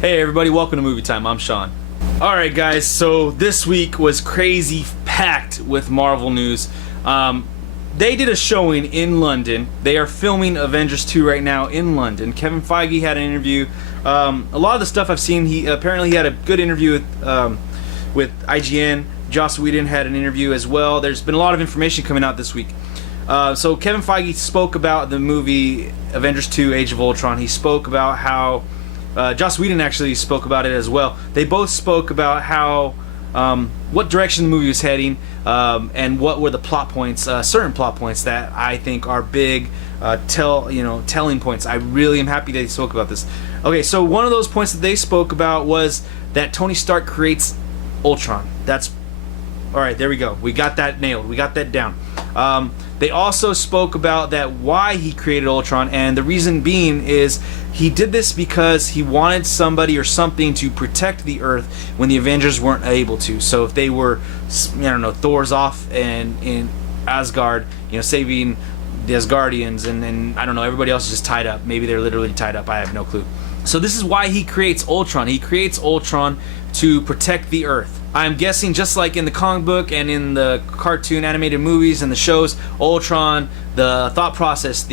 Hey everybody, welcome to Movie Time. I'm Sean. Alright guys, so this week was crazy packed with Marvel news. They did a showing in London. They are filming Avengers 2 right now in London. Kevin Feige had an interview. A lot of the stuff I've seen, he apparently had a good interview with IGN. Joss Whedon had an interview as well. There's been a lot of information coming out this week. So Kevin Feige spoke about the movie Avengers 2 Age of Ultron. He spoke about how Joss Whedon actually spoke about it as well. They both spoke about how what direction the movie was heading, and what were the plot points, certain plot points that I think are big, telling points. I really am happy they spoke about this. Okay, so one of those points that they spoke about was that Tony Stark creates Ultron. That's all right. There we go. We got that nailed. We got that down. They also spoke about that why he created Ultron, and the reason being is he did this because he wanted somebody or something to protect the Earth when the Avengers weren't able to. So if they were, I don't know, Thor's off and in Asgard, saving the Asgardians, and I don't know, everybody else is just tied up. Maybe they're literally tied up. I have no clue. So this is why he creates Ultron. He creates Ultron to protect the Earth. I'm guessing just like in the comic book and in the cartoon animated movies and the shows, Ultron, the thought process,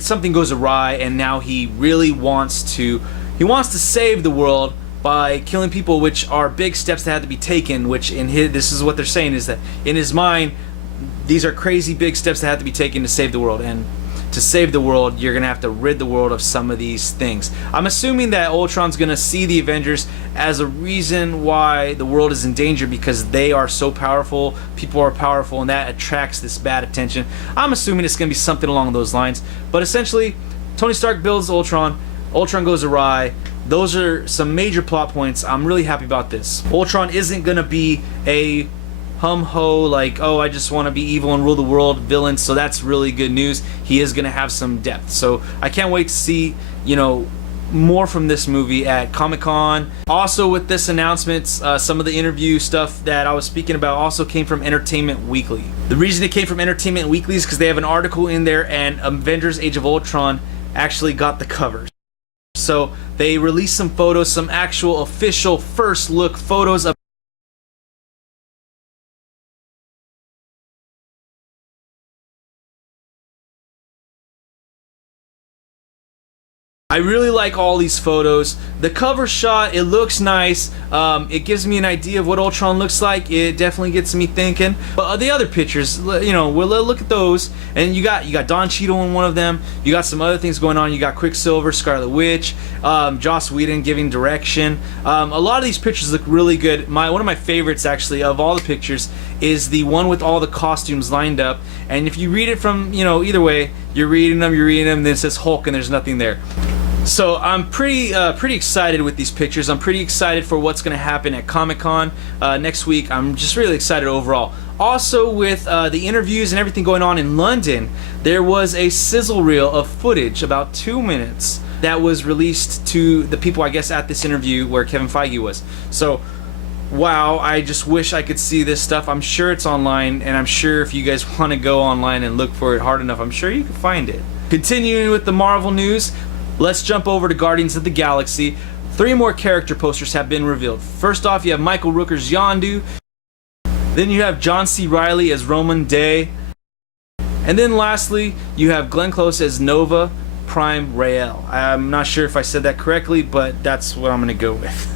something goes awry, and now he really wants to save the world by killing people, which are big steps that have to be taken, which this is what they're saying, is that in his mind these are crazy big steps that have to be taken to save the world. And to save the world, you're gonna have to rid the world of some of these things. I'm assuming that Ultron's gonna see the Avengers as a reason why the world is in danger, because they are so powerful, people are powerful, and that attracts this bad attention. I'm assuming it's gonna be something along those lines. But essentially, Tony Stark builds Ultron, Ultron goes awry. Those are some major plot points. I'm really happy about this. Ultron isn't gonna be a hum-ho, like, oh, I just want to be evil and rule the world villain, so that's really good news. He is going to have some depth. So I can't wait to see, more from this movie at Comic-Con. Also with this announcement, some of the interview stuff that I was speaking about also came from Entertainment Weekly. The reason it came from Entertainment Weekly is because they have an article in there, and Avengers Age of Ultron actually got the covers. So they released some photos, some actual official first look photos of I really like all these photos. The cover shot, it looks nice. It gives me an idea of what Ultron looks like. It definitely gets me thinking. But the other pictures, we'll look at those. And you got Don Cheadle in one of them. You got some other things going on. You got Quicksilver, Scarlet Witch, Joss Whedon giving direction. A lot of these pictures look really good. One of my favorites, actually, of all the pictures is the one with all the costumes lined up. And if you read it from, either way, you're reading them, and then it says Hulk, and there's nothing there. So I'm pretty excited with these pictures. I'm pretty excited for what's going to happen at Comic-Con next week. I'm just really excited overall. Also, with the interviews and everything going on in London, there was a sizzle reel of footage, about 2 minutes, that was released to the people, I guess, at this interview where Kevin Feige was. So, wow, I just wish I could see this stuff. I'm sure it's online, and I'm sure if you guys want to go online and look for it hard enough, I'm sure you can find it. Continuing with the Marvel news, let's jump over to Guardians of the Galaxy. 3 more character posters have been revealed. First off, you have Michael Rooker's Yondu. Then you have John C. Reilly as Roman Day. And then lastly, you have Glenn Close as Nova Prime Rael. I'm not sure if I said that correctly, but that's what I'm going to go with.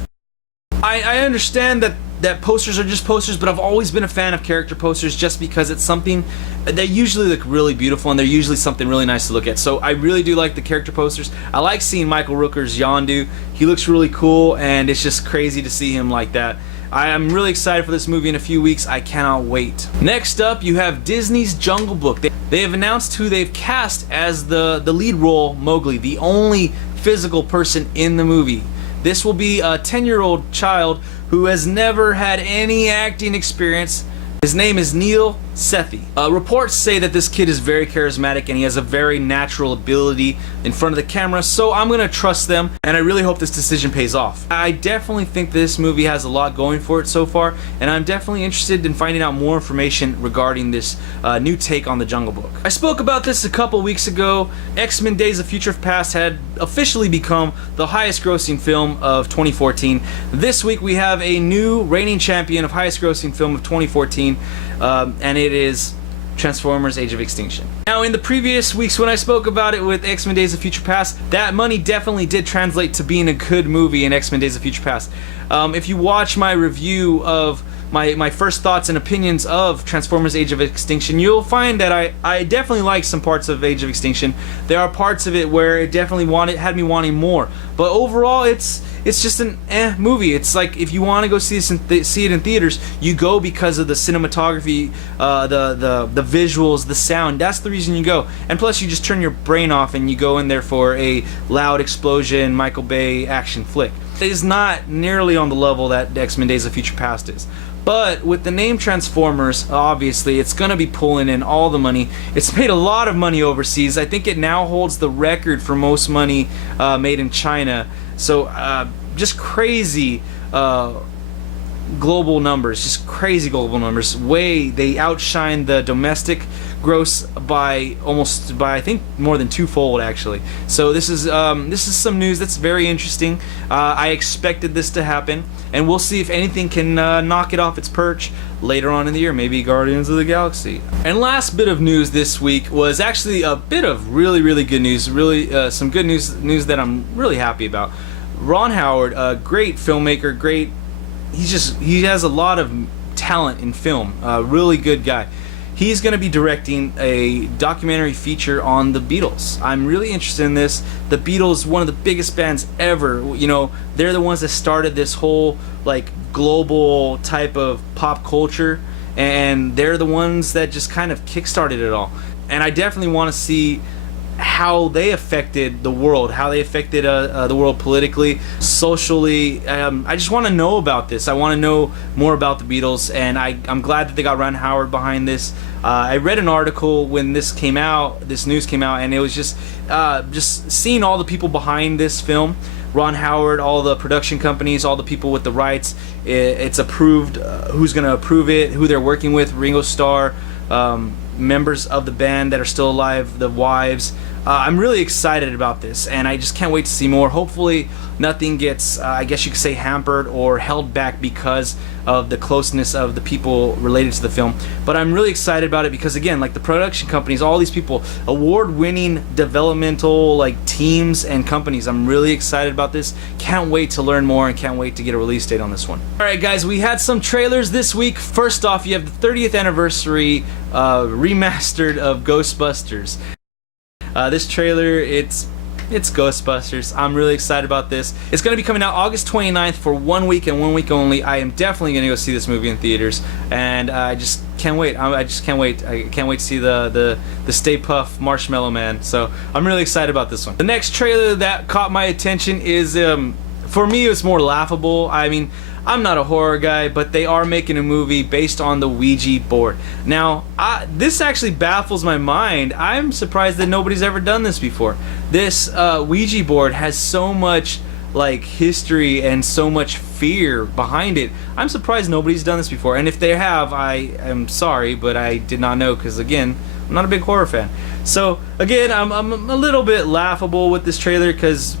I understand that posters are just posters, but I've always been a fan of character posters just because it's something, they usually look really beautiful, and they're usually something really nice to look at. So I really do like the character posters. I like seeing Michael Rooker's Yondu. He looks really cool, and it's just crazy to see him like that. I am really excited for this movie in a few weeks. I cannot wait. Next up, you have Disney's Jungle Book. They have announced who they've cast as the lead role, Mowgli, the only physical person in the movie. This will be a 10-year-old child who has never had any acting experience. His name is Neil Sethi. Reports say that this kid is very charismatic and he has a very natural ability in front of the camera, so I'm gonna trust them, and I really hope this decision pays off. I definitely think this movie has a lot going for it so far, and I'm definitely interested in finding out more information regarding this new take on the Jungle Book. I spoke about this a couple weeks ago. X-Men Days of Future Past had officially become the highest grossing film of 2014. This week we have a new reigning champion of highest grossing film of 2014, and it is Transformers Age of Extinction. Now, in the previous weeks when I spoke about it with X-Men Days of Future Past, that money definitely did translate to being a good movie in X-Men Days of Future Past. If you watch my review of my first thoughts and opinions of Transformers Age of Extinction, you'll find that I definitely like some parts of Age of Extinction. There are parts of it where it definitely had me wanting more. But overall, it's just an movie. It's like if you want to go see it in theaters, you go because of the cinematography, the visuals, the sound. That's the reason you go. And plus, you just turn your brain off and you go in there for a loud explosion, Michael Bay action flick. It is not nearly on the level that X-Men Days of Future Past is. But with the name Transformers, obviously, it's going to be pulling in all the money. It's made a lot of money overseas. I think it now holds the record for most money made in China. So just crazy global numbers, just crazy global numbers. They outshine the domestic gross by I think more than twofold actually. So this is some news that's very interesting. I expected this to happen, and we'll see if anything can knock it off its perch later on in the year, maybe Guardians of the Galaxy. And last bit of news this week was actually a bit of really good news, really some good news that I'm really happy about. Ron Howard, a great filmmaker, he has a lot of talent in film, really good guy. He's going to be directing a documentary feature on the Beatles. I'm really interested in this. The Beatles, one of the biggest bands ever. You know, they're the ones that started this whole like global type of pop culture, and they're the ones that just kind of kickstarted it all. And I definitely want to see how they affected the world, how they affected the world politically, socially. I just want to know about this. I want to know more about the Beatles, and I'm glad that they got Ron Howard behind this. I read an article when this news came out, and it was just seeing all the people behind this film. Ron Howard, all the production companies, all the people with the rights. It's approved. Who's going to approve it? Who they're working with? Ringo Starr, members of the band that are still alive, the wives. I'm really excited about this, and I just can't wait to see more. Hopefully nothing gets, I guess you could say, hampered or held back because of the closeness of the people related to the film. But I'm really excited about it because, again, like the production companies, all these people, award-winning developmental like teams and companies. I'm really excited about this. Can't wait to learn more and can't wait to get a release date on this one. Alright guys, we had some trailers this week. First off, you have the 30th anniversary remastered of Ghostbusters. This trailer, it's Ghostbusters. I'm really excited about this. It's going to be coming out August 29th for 1 week and 1 week only. I am definitely going to go see this movie in theaters, and I just can't wait. I just can't wait. I can't wait to see the Stay Puft Marshmallow Man. So I'm really excited about this one. The next trailer that caught my attention is, for me, it's more laughable. I mean, I'm not a horror guy, but they are making a movie based on the Ouija board. Now, this actually baffles my mind. I'm surprised that nobody's ever done this before. This Ouija board has so much like history and so much fear behind it. I'm surprised nobody's done this before. And if they have, I am sorry, but I did not know because, again, I'm not a big horror fan. So again, I'm a little bit laughable with this trailer because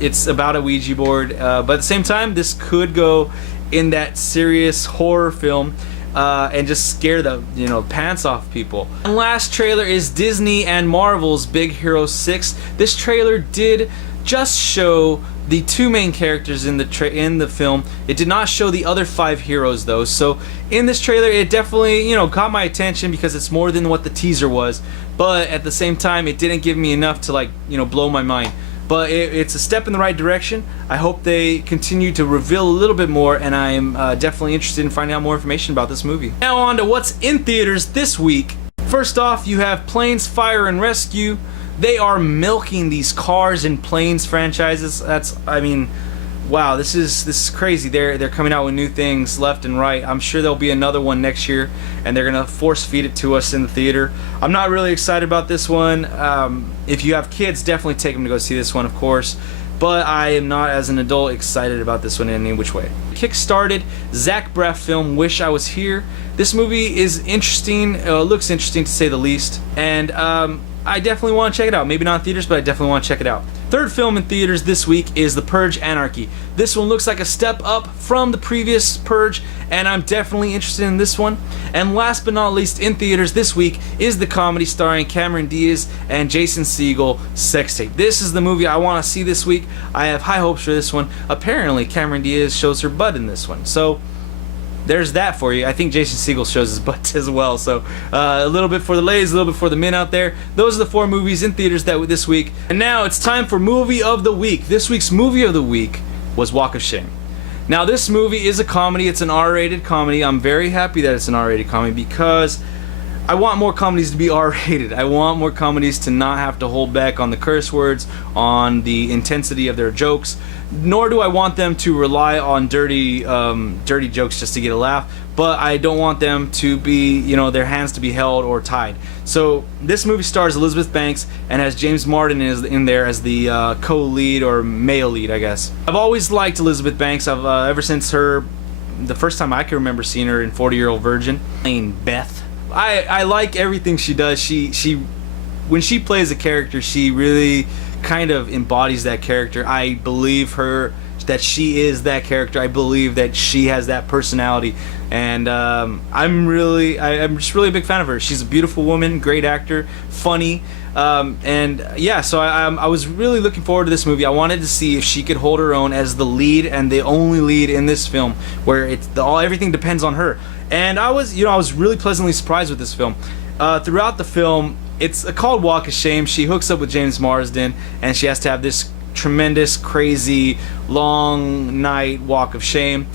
it's about a Ouija board, but at the same time, this could go in that serious horror film and just scare the pants off people. And last trailer is Disney and Marvel's Big Hero 6. This trailer did just show the two main characters in the film. It did not show the other 5 heroes though. So in this trailer, it definitely caught my attention because it's more than what the teaser was. But at the same time, it didn't give me enough to blow my mind. But it's a step in the right direction. I hope they continue to reveal a little bit more, and I am definitely interested in finding out more information about this movie. Now on to what's in theaters this week. First off, you have Planes, Fire, and Rescue. They are milking these Cars and Planes franchises. wow, this is crazy. They're coming out with new things left and right. I'm sure there'll be another one next year, and they're gonna force feed it to us in the theater. I'm not really excited about this one. If you have kids, definitely take them to go see this one, of course. But I am not, as an adult, excited about this one in any which way. Kick-started Zach Braff film Wish I Was Here. This movie is interesting. Looks interesting to say the least, and I definitely want to check it out. Maybe not in theaters, but I definitely want to check it out. Third film in theaters this week is The Purge Anarchy. This one looks like a step up from the previous Purge, and I'm definitely interested in this one. And last but not least, in theaters this week is the comedy starring Cameron Diaz and Jason Segel, Sex Tape. This is the movie I want to see this week. I have high hopes for this one. Apparently, Cameron Diaz shows her butt in this one, so there's that for you. I think Jason Segel shows his butt as well. So a little bit for the ladies, a little bit for the men out there. Those are the 4 movies in theaters this week. And now it's time for movie of the week. This week's movie of the week was Walk of Shame. Now this movie is a comedy. It's an R-rated comedy. I'm very happy that it's an R-rated comedy because I want more comedies to be R-rated. I want more comedies to not have to hold back on the curse words, on the intensity of their jokes. Nor do I want them to rely on dirty jokes just to get a laugh. But I don't want them to be, their hands to be held or tied. So this movie stars Elizabeth Banks and has James Martin in there as the co-lead or male lead, I guess. I've always liked Elizabeth Banks. I've ever since the first time I can remember seeing her in 40-Year-Old Virgin, playing Beth. I like everything she does. When she plays a character, she really kind of embodies that character. I believe her that she is that character. I believe that she has that personality, and I'm just really a big fan of her. She's a beautiful woman, great actor, funny, and yeah. So I was really looking forward to this movie. I wanted to see if she could hold her own as the lead and the only lead in this film, where everything depends on her. And I was really pleasantly surprised with this film. Throughout the film, it's called Walk of Shame. She hooks up with James Marsden, and she has to have this tremendous, crazy, long night walk of shame.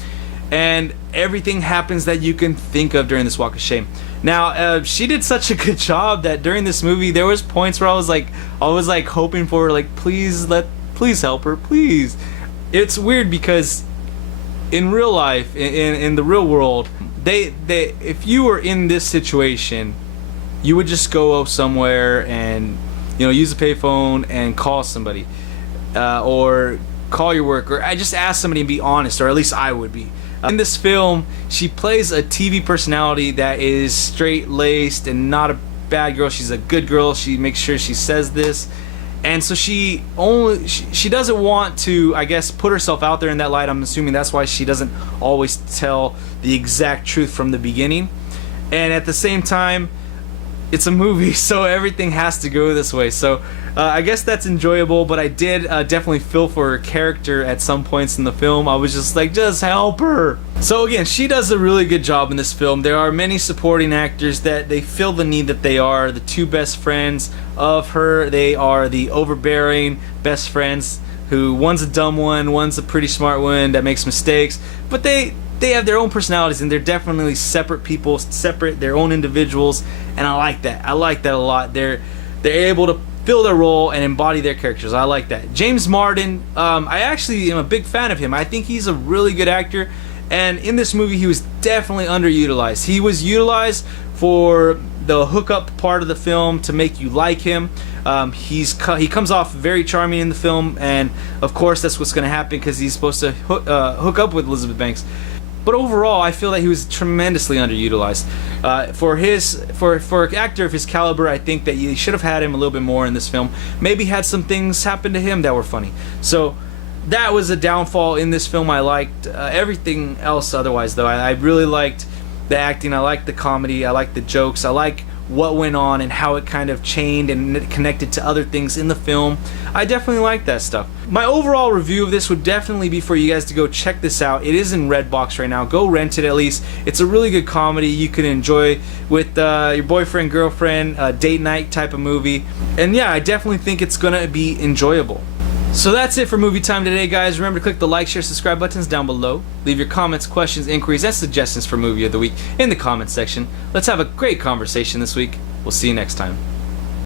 And everything happens that you can think of during this walk of shame. Now, she did such a good job that during this movie, there was points where I was hoping for her, like, please help her, please. It's weird because in real life, in the real world, if you were in this situation, you would just go somewhere and use a payphone and call somebody, or call your work, or I just ask somebody and be honest, or at least I would be. In this film, she plays a TV personality that is straight-laced and not a bad girl. She's a good girl. She makes sure she says this, and so she doesn't want to, I guess, put herself out there in that light. I'm assuming that's why she doesn't always tell the exact truth from the beginning. And at the same time, it's a movie, so everything has to go this way. So I guess that's enjoyable, but I did definitely feel for her character at some points in the film. I was just like, just help her. So again, she does a really good job in this film. There are many supporting actors that they feel the need that they are. The 2 best friends of her, they are the overbearing best friends who, one's a dumb one, one's a pretty smart one that makes mistakes, but they have their own personalities, and they're definitely separate people, their own individuals, and I like that. I like that a lot. They're able to fill their role and embody their characters. I like that. James Martin, I actually am a big fan of him. I think he's a really good actor, and in this movie he was definitely underutilized. He was utilized for the hookup part of the film to make you like him. He comes off very charming in the film, and of course that's what's going to happen because he's supposed to hook up with Elizabeth Banks. But overall, I feel that he was tremendously underutilized. For an actor of his caliber, I think that you should have had him a little bit more in this film. Maybe had some things happen to him that were funny. So that was a downfall in this film. I liked everything else otherwise, though. I really liked the acting. I liked the comedy. I liked the jokes. I like what went on and how it kind of chained and connected to other things in the film. I definitely like that stuff. My overall review of this would definitely be for you guys to go check this out. It is in Redbox right now. Go rent it at least. It's a really good comedy you can enjoy with your boyfriend, girlfriend, date night type of movie. And yeah, I definitely think it's gonna be enjoyable. So that's it for movie time today, guys. Remember to click the like, share, subscribe buttons down below. Leave your comments, questions, inquiries, and suggestions for movie of the week in the comments section. Let's have a great conversation this week. We'll see you next time.